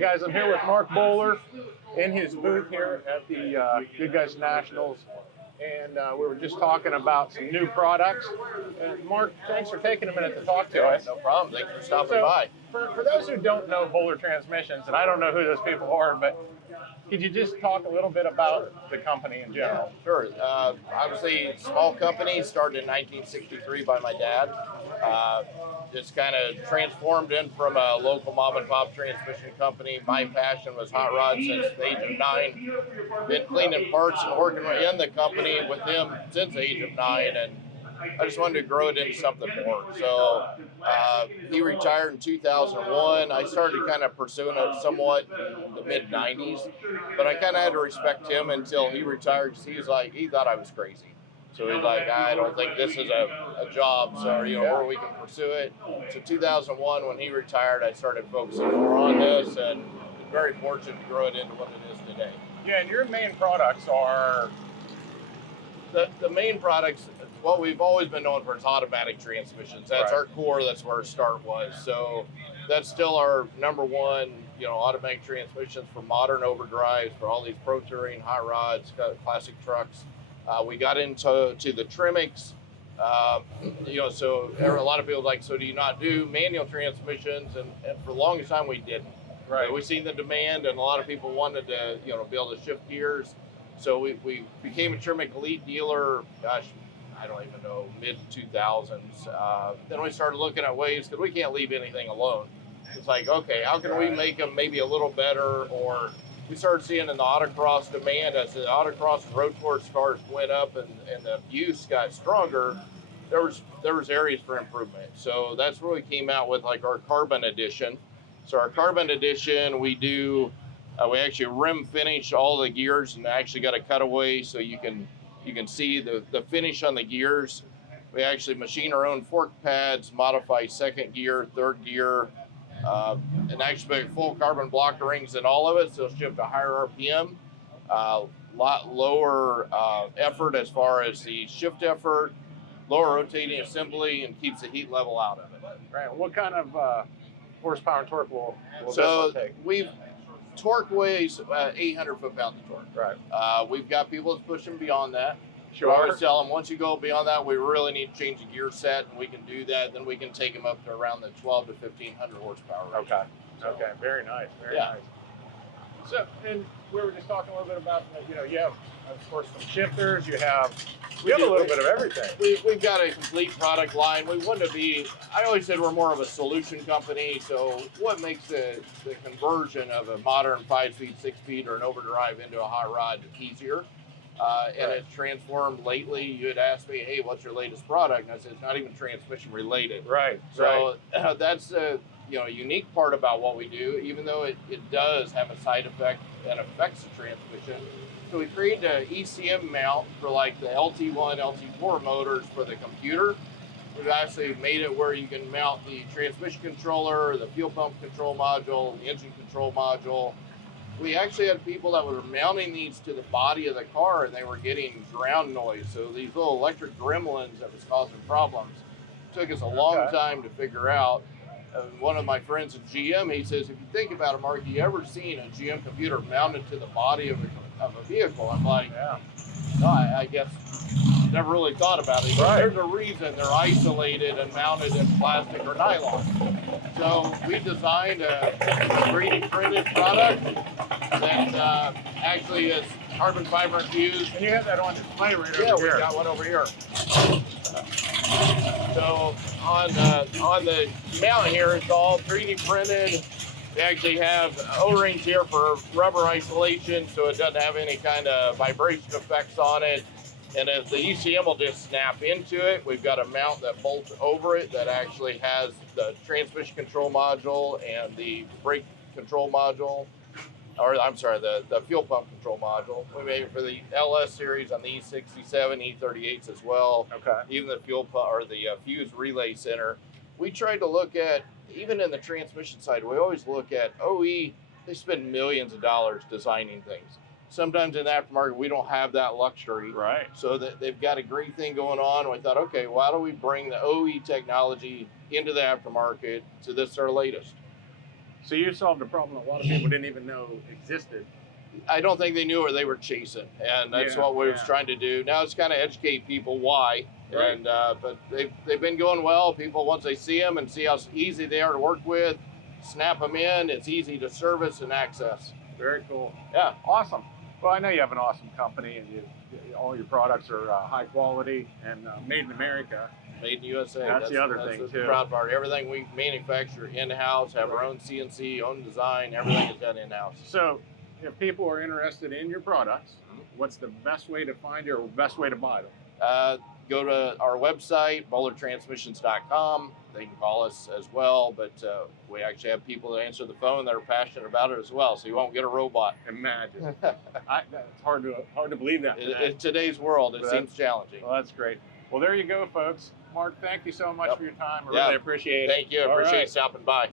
guys, I'm here with Mark Bowler in his booth here at the Goodguys Nationals, and we were just talking about some new products. Mark, thanks for taking a minute to talk to us. No problem. Thank you for stopping by. For those who don't know Bowler Transmissions, and I don't know who those people are, but could you just talk a little bit about the company in general? Sure. Obviously, small company, started in 1963 by my dad. Just kind of transformed in from a local mom and pop transmission company. My passion was hot rods since the age of 9. Been cleaning parts and working in the company with him since the age of 9, and I just wanted to grow it into something more. So he retired in 2001. I started kind of pursuing it somewhat in the mid 90s, but I kind of had to respect him until he retired, because he thought I was crazy. So he's like, I don't think this is a job, so where we can pursue it. So 2001, when he retired, I started focusing more on this, and was very fortunate to grow it into what it is today. Yeah, and your main products are? The main products, what we've always been known for is automatic transmissions. That's our core. That's where our start was. So that's still our number one, automatic transmissions for modern overdrives, for all these pro touring, hot rods, classic trucks. We got into the Trimix. So a lot of people like, so do you not do manual transmissions? And for the longest time we didn't. Right. We seen the demand, and a lot of people wanted to, be able to shift gears. So we became a Trimix Elite dealer, gosh, I don't even know, mid-2000s. Then we started looking at ways, because we can't leave anything alone. It's like, okay, how can we make them maybe a little better? Or we started seeing in the autocross demand, as the autocross and road course cars went up and the use got stronger, there was areas for improvement. So that's where we came out with like our Carbon Edition. So our Carbon Edition, we actually rim finish all the gears, and actually got a cutaway so you can see the finish on the gears. We actually machine our own fork pads, modify second gear, third gear, and actually put full carbon blocker rings in all of it, so it'll shift a higher RPM, lot lower effort as far as the shift effort, lower rotating assembly, and keeps the heat level out of it. Right. What kind of horsepower and torque will this one take? Torque weighs 800 foot-pounds of torque. Right. We've got people that's pushing beyond that. Sure. We always tell them, once you go beyond that, we really need to change the gear set, and we can do that. Then we can take them up to around the 12 to 1500 horsepower range. Okay. Okay. Very nice. Very nice. So, and we were just talking a little bit about, you have, of course, some shifters. We have a little bit of everything. We've got a complete product line. We want to be, I always said we're more of a solution company. So what makes the conversion of a modern 5-speed, 6-speed, or an overdrive into a hot rod easier? And it's transformed lately. You had asked me, hey, what's your latest product? And I said, it's not even transmission related. Right. So that's the unique part about what we do, even though it does have a side effect that affects the transmission. So we created an ECM mount for like the LT1, LT4 motors for the computer. We've actually made it where you can mount the transmission controller, the fuel pump control module, the engine control module. We actually had people that were mounting these to the body of the car, and they were getting ground noise. So these little electric gremlins that was causing problems. It took us a long time to figure out. One of my friends at GM, he says, if you think about it, Mark, you ever seen a GM computer mounted to the body of a vehicle? I'm like, no, I guess never really thought about it. Right. There's a reason they're isolated and mounted in plastic or nylon. So we designed a 3D printed product that actually is carbon fiber infused. And you have that on display right over here. Yeah, we got one over here. So on the mount here, it's all 3D printed. We actually have O-rings here for rubber isolation, so it doesn't have any kind of vibration effects on it. And as the ECM will just snap into it, we've got a mount that bolts over it that actually has the transmission control module and the brake control module, or I'm sorry, the fuel pump control module. We made it for the LS series on the E67, E38s as well. Okay. Even the fuel pump or the fuse relay center. We tried to look at, even in the transmission side, we always look at OE, they spend millions of dollars designing things. Sometimes in the aftermarket, we don't have that luxury. Right. So that they've got a great thing going on. We thought, okay, why don't we bring the OE technology into the aftermarket? So this is our latest. So you solved a problem a lot of people didn't even know existed. I don't think they knew what they were chasing, and that's what we was trying to do. Now it's kind of educate people why, Right. and but they've been going well. People, once they see them and see how easy they are to work with, snap them in. It's easy to service and access. Very cool. Yeah, Awesome. Well, I know you have an awesome company, and all your products are high quality and made in America. made in USA. That's the other thing, the too. proud part. Everything we manufacture in-house, have our own CNC, own design. Everything is done in-house. So, if people are interested in your products, what's the best way to find you or best way to buy them? Go to our website, bowlertransmissions.com. They can call us as well, but we actually have people that answer the phone that are passionate about it as well, so you won't get a robot. Imagine. It's hard to believe that. In today's world, it seems challenging. Well, that's great. Well, there you go, folks. Mark, thank you so much for your time. I Yeah. really appreciate it. Thank you. I All appreciate right. you stopping by.